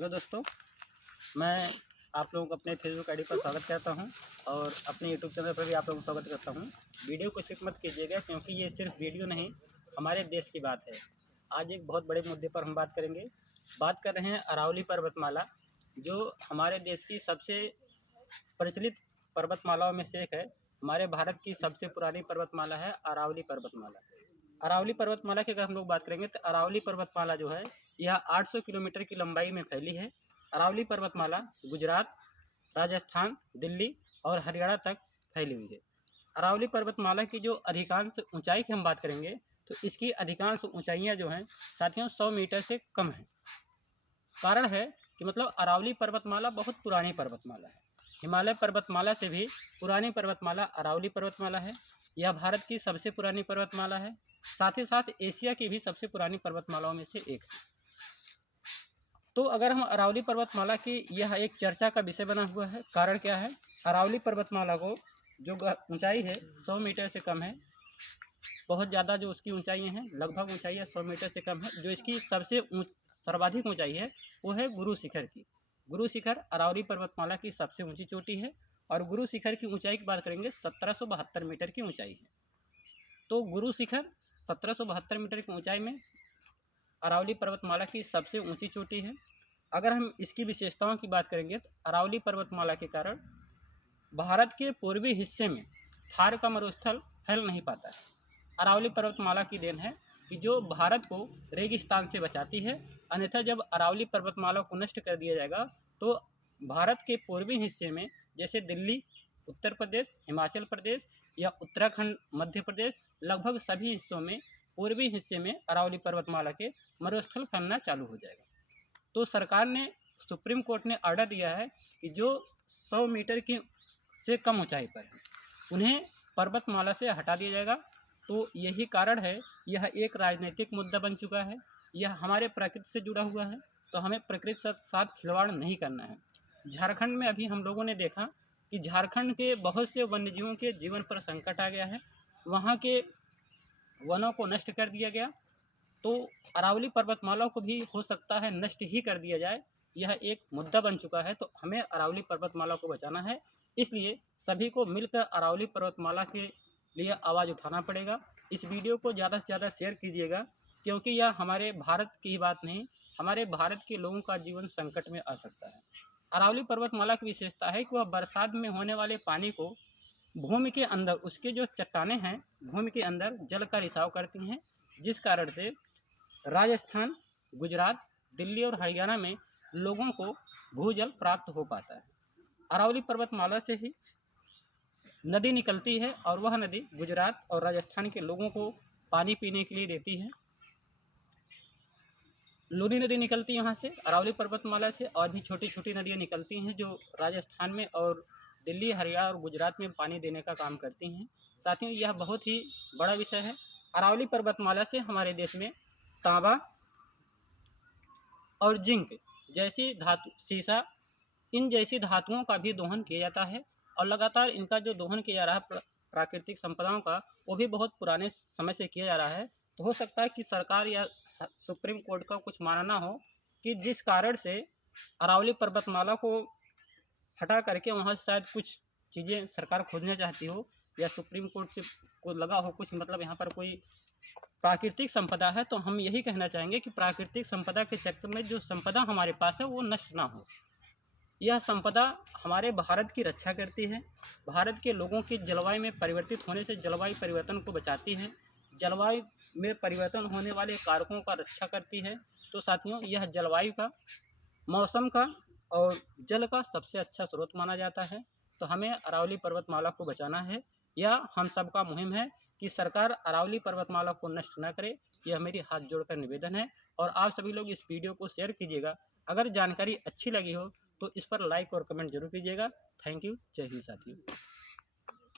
Hello दोस्तों, मैं आप लोगों को अपने फेसबुक आईडी पर स्वागत करता हूं और अपने यूट्यूब चैनल पर भी आप लोगों को स्वागत करता हूं। वीडियो को स्किप मत कीजिएगा क्योंकि ये सिर्फ वीडियो नहीं, हमारे देश की बात है। आज एक बहुत बड़े मुद्दे पर हम बात करेंगे। बात कर रहे हैं अरावली पर्वतमाला, जो हमारे देश की सबसे प्रचलित पर्वतमालाओं में से एक है। हमारे भारत की सबसे पुरानी पर्वतमाला है अरावली पर्वतमाला। अरावली पर्वतमाला की अगर हम लोग बात करेंगे तो अरावली पर्वतमाला जो है यह 800 किलोमीटर की लंबाई में फैली है। अरावली पर्वतमाला गुजरात, राजस्थान, दिल्ली और हरियाणा तक फैली हुई है। अरावली पर्वतमाला की जो अधिकांश ऊंचाई की हम बात करेंगे तो इसकी अधिकांश ऊंचाइयां जो हैं साथियों 100 मीटर से कम है। कारण है कि मतलब अरावली पर्वतमाला बहुत पुरानी पर्वतमाला है। हिमालय पर्वतमाला से भी पुरानी पर्वतमाला अरावली पर्वतमाला है। यह भारत की सबसे पुरानी पर्वतमाला है, साथ ही साथ एशिया की भी सबसे पुरानी पर्वतमालाओं में से एक है। तो अगर हम अरावली पर्वतमाला की, यह एक चर्चा का विषय बना हुआ है। कारण क्या है? अरावली पर्वतमाला को जो ऊंचाई है 100 मीटर से कम है। बहुत ज़्यादा जो उसकी ऊंचाई है, लगभग ऊंचाई है 100 मीटर से कम है। जो इसकी सबसे सर्वाधिक ऊंचाई है वो है गुरु शिखर की। गुरु शिखर अरावली पर्वतमाला की सबसे ऊंची चोटी है और गुरु शिखर की ऊंचाई की बात करेंगे 1772 मीटर की ऊंचाई है। तो गुरु शिखर 1772 मीटर की ऊंचाई में अरावली पर्वतमाला की सबसे ऊंची चोटी है। अगर हम इसकी विशेषताओं की बात करेंगे तो अरावली पर्वतमाला के कारण भारत के पूर्वी हिस्से में थार का मरुस्थल फैल नहीं पाता है। अरावली पर्वतमाला की देन है कि जो भारत को रेगिस्तान से बचाती है। अन्यथा जब अरावली पर्वतमाला को नष्ट कर दिया जाएगा तो भारत के पूर्वी हिस्से में जैसे दिल्ली, उत्तर प्रदेश, हिमाचल प्रदेश या उत्तराखंड, मध्य प्रदेश, लगभग सभी हिस्सों में पूर्वी हिस्से में अरावली पर्वतमाला के मरुस्थल फैलना चालू हो जाएगा। तो सरकार ने, सुप्रीम कोर्ट ने ऑर्डर दिया है कि जो 100 मीटर की से कम ऊंचाई पर है उन्हें पर्वतमाला से हटा दिया जाएगा। तो यही कारण है, यह एक राजनीतिक मुद्दा बन चुका है। यह हमारे प्रकृति से जुड़ा हुआ है, तो हमें प्रकृति के साथ खिलवाड़ नहीं करना है। झारखंड में अभी हम लोगों ने देखा कि झारखंड के बहुत से वन्यजीवों के जीवन पर संकट आ गया है। वहाँ के वनों को नष्ट कर दिया गया। तो अरावली पर्वतमाला को भी हो सकता है नष्ट ही कर दिया जाए। यह एक मुद्दा बन चुका है, तो हमें अरावली पर्वतमाला को बचाना है। इसलिए सभी को मिलकर अरावली पर्वतमाला के लिए आवाज़ उठाना पड़ेगा। इस वीडियो को ज़्यादा से ज़्यादा शेयर कीजिएगा क्योंकि यह हमारे भारत की ही बात नहीं, हमारे भारत के लोगों का जीवन संकट में आ सकता है। अरावली पर्वतमाला की विशेषता है कि वह बरसात में होने वाले पानी को भूमि के अंदर, उसके जो चट्टानें हैं भूमि के अंदर जल का रिसाव करती हैं, जिस कारण से राजस्थान, गुजरात, दिल्ली और हरियाणा में लोगों को भूजल प्राप्त हो पाता है। अरावली पर्वतमाला से ही नदी निकलती है और वह नदी गुजरात और राजस्थान के लोगों को पानी पीने के लिए देती है। लूनी नदी निकलती है यहाँ से, अरावली पर्वतमाला से, और भी छोटी छोटी नदियाँ निकलती हैं जो राजस्थान में और दिल्ली, हरियाणा और गुजरात में पानी देने का काम करती हैं। साथियों, यह बहुत ही बड़ा विषय है। अरावली पर्वतमाला से हमारे देश में तांबा और जिंक जैसी धातु, सीसा, इन जैसी धातुओं का भी दोहन किया जाता है और लगातार इनका जो दोहन किया जा रहा है प्राकृतिक संपदाओं का, वो भी बहुत पुराने समय से किया जा रहा है। तो हो सकता है कि सरकार या सुप्रीम कोर्ट का कुछ मानना हो कि जिस कारण से अरावली पर्वतमाला को हटा करके वहाँ से शायद कुछ चीज़ें सरकार खोजना चाहती हो, या सुप्रीम कोर्ट से को लगा हो कुछ, मतलब यहाँ पर कोई प्राकृतिक संपदा है। तो हम यही कहना चाहेंगे कि प्राकृतिक संपदा के चक्कर में जो संपदा हमारे पास है वो नष्ट ना हो। यह संपदा हमारे भारत की रक्षा करती है, भारत के लोगों की जलवायु में परिवर्तित होने से जलवायु परिवर्तन को बचाती है, जलवायु में परिवर्तन होने वाले कारकों का रक्षा करती है। तो साथियों, यह जलवायु का, मौसम का और जल का सबसे अच्छा स्रोत माना जाता है। तो हमें अरावली पर्वतमाला को बचाना है। यह हम सबका मुहिम है कि सरकार अरावली पर्वतमाला को नष्ट न करे। यह मेरी हाथ जोड़कर निवेदन है और आप सभी लोग इस वीडियो को शेयर कीजिएगा। अगर जानकारी अच्छी लगी हो तो इस पर लाइक और कमेंट जरूर कीजिएगा। Thank you. जय हिंद साथियों।